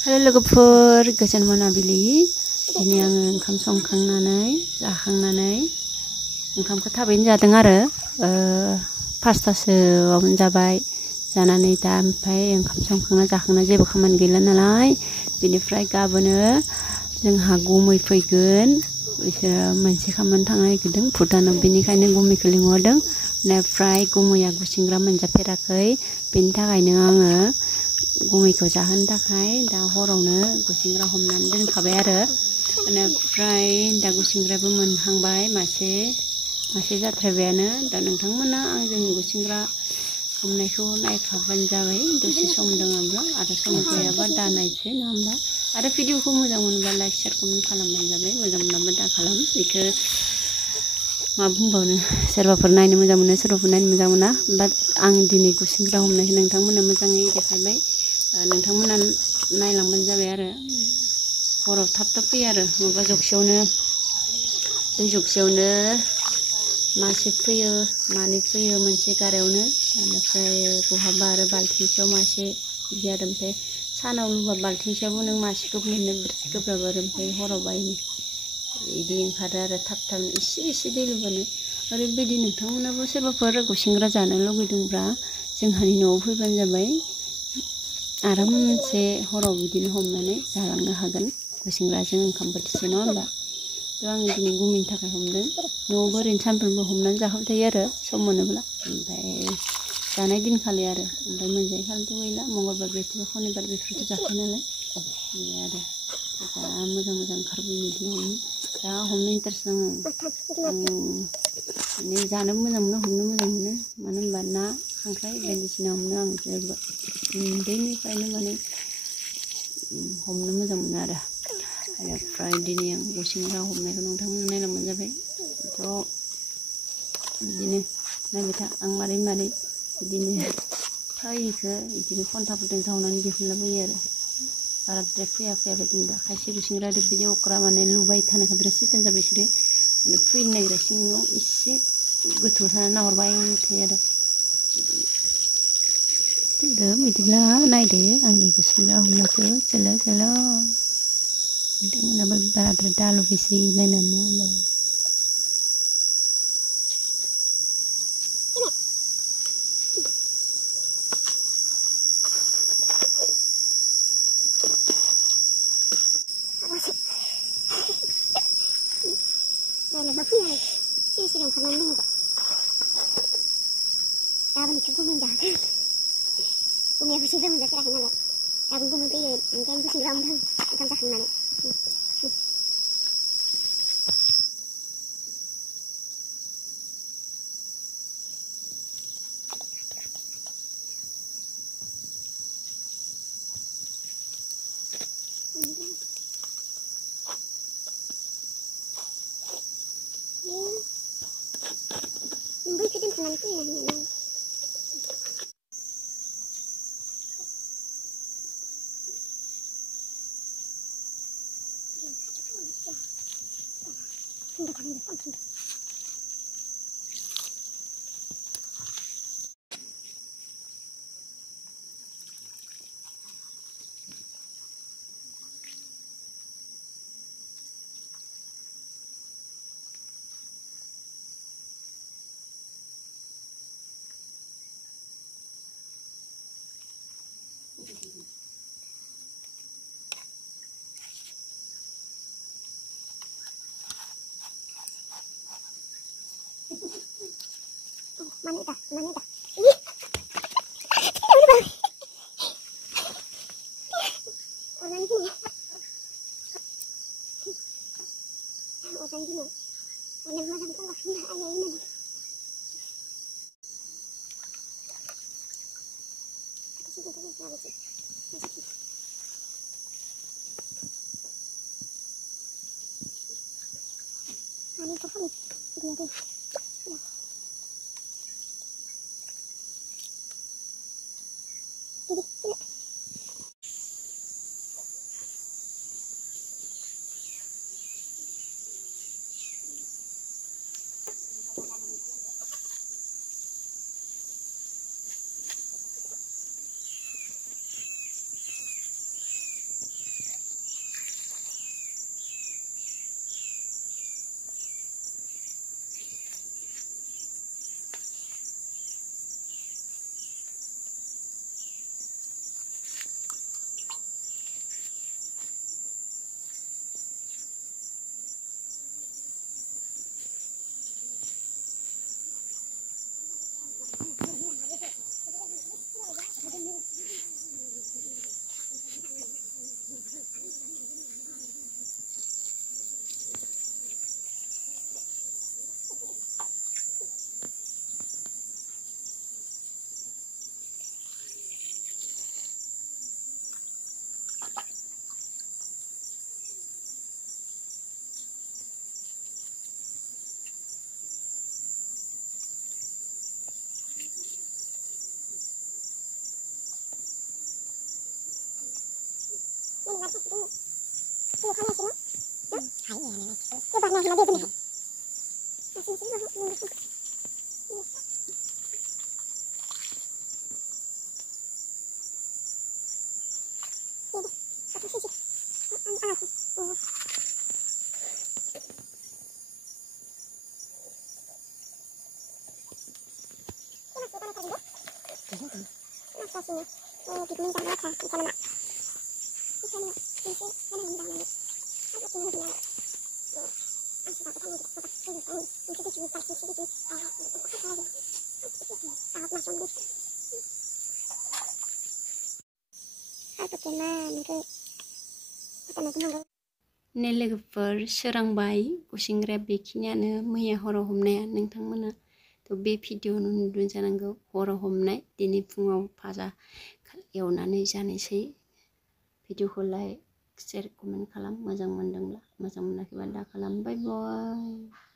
Halo लोगोफोर गोजोन मोनाबिलि दिनै आङो ओंखाम संखांनानै जाखांनानै ओंखामखौ थाबैनो जादों आरो 5टासोआवनो जाबाय जानानै दा ओमफ्राय ओंखाम संखांना जाखांना जेबो खामानि गैला नालाय बिनिफ्राय गाबोनो जोंहा गुमै फैगोन बिसोरो मोनसे खामानि थांनो नागिरदों भुटानाव बेनिखायनो गुमैखौ लिंहरदों बेनिफ्राय गुमैया गुसिंग्रा मोनजाफेराखै बेनि थाखायनो आङो गुमैखौ जाहोनो थाखाय दा हरावनो गुसिंग्रा हमनानै दोनखाबाय आरो बेनिफ्राय दा गुसिंग्राबो मोनहांबाय मासे जाथारबायानो दा नोंथांमोना आंजों गुसिंग्रा हमनायखौ नायफाबानो जाबाय दसे सम दङब्ला आरो सम गैयाबा दा नायसै नङा होमबा आरो भिडिअखौ मोजां मोनोबा लाइक शेयार कमेन्ट खालामबानो जाबाय मोजां मोनाबा दा खालाम बेखौ मा बुंबावनो सोरबाफोर नायनो मोजां मोनो सोरबाफोर नायनो मोजां मोना बाट आं दिनै गुसिंग्रा हमनायखौ नोंथांमोननो मोजाङै देखायबाय नोंथांमोना नायलांबानो जाबाय आरो हराव थाब फैयो आरो माबा जगसेयावनो दै जगसेयावनो मासे फैयो मानै फैयो मोनसे गारायावनो बेनिफ्राय बहाबा आरो बाल्थिंसेयाव मासे बिदि आरो ओमफ्राय सानाव लुबा बाल्थिंसेयावबो नों मासेखौ मोननो बिराद गोब्राब आरो ओमफ्राय हराव बायनो बिदि ओंखारो आरो थाब एसे दै लुबानो ओरैबायदि नोंथांमोनाबो सोरबाफोर गुसिंग्रा जानो लुगैदोंब्ला जोंहानि न'आव फैबानो जाबाय आरामसे हराव बिदिनो हमनानै जालांनो हागोन गुसिंग्राजों ओंखाम बोथिसे नङा होमबा थ' आं दिनै गुमैनि थाखाय हमदों न'आवबो ओरैनो सानफ्रोमबो हमनानै जाहोबाय थायो आरो सम मोनोब्ला ओमफ्राय जानाय दिनखालि आरो ओमफ्राय मोनजायै खालिथ' गैला मंगलबार बृहस्पतिबार शनिबार बेफोरथ' जाखायो नालाय बे आरो दा मोजां ओंखारबोयो बिदिनो हमनो दा हमनो इन्टारेस्ट नाङो आं माने जानो मोजां मोनो हमनो मोजां मोनो मानो होनबा ना खांख्राइ बायदिसिना हमनो आं जोबोद उन्दैनिफ्रायनो माने हमनो मोजां मोनो आरो बेनिफ्राय दिनै आं गुसिंग्रा हमनायखौ नोंथांमोना नायलांबानो जाबाय थ' बिदिनो नायबाय था आं मारै बिदिनो फैखो बिदिनो खन्थाफोरजों जावनानै दिहुनलाबायो आरो बाराद्राय फैया बायदि दा खायसे गुसिंग्रा बिदि अख्रा माने लुबाय थानायखौ बिराद सैथान जाबाय बिसोरो माने फैनो नागिरा सिङाव एसे गोथौ थानानै नाहरबाय थायो आरो बिदिब्ला नायदो आंनि गुसिंग्रा हमनायखौ सोलो नोंथांमोनाबो बाराद्राय दा लुबैसै नायनानै होमबा सिरि ओंखारनानै दङ गाबोन एसे गुमै जागोन गुमैया गुसिंग्रा मोनजाफेराखै नालाय गाबोन गुमै फैयो ओंखायनो गुसिंग्रा हमदों ओंखाम जाखांनानै बैखौ दोनथ'नानै फैनो होननानै Mana dah? Ini. Orang gini. Orang macam tu lah. Ayah ini. Ini tu kan. Dia. ने लोगोफोर सोरांबाय गुसेंग्राया बेखिनियानो मैया हराव हमनाया नोंथांमोना थ' बे भिडिअ'आवनो नुदों जानांगौ हराव हमनाय दिनै फुङाव भाजा एवनानै जानोसै भिडिअ'खौ लाइक शेयार कमेन्ट खालाम मोजां मोनदोंब्ला मोजां मोनाखैबा दा खालाम बाय बाय।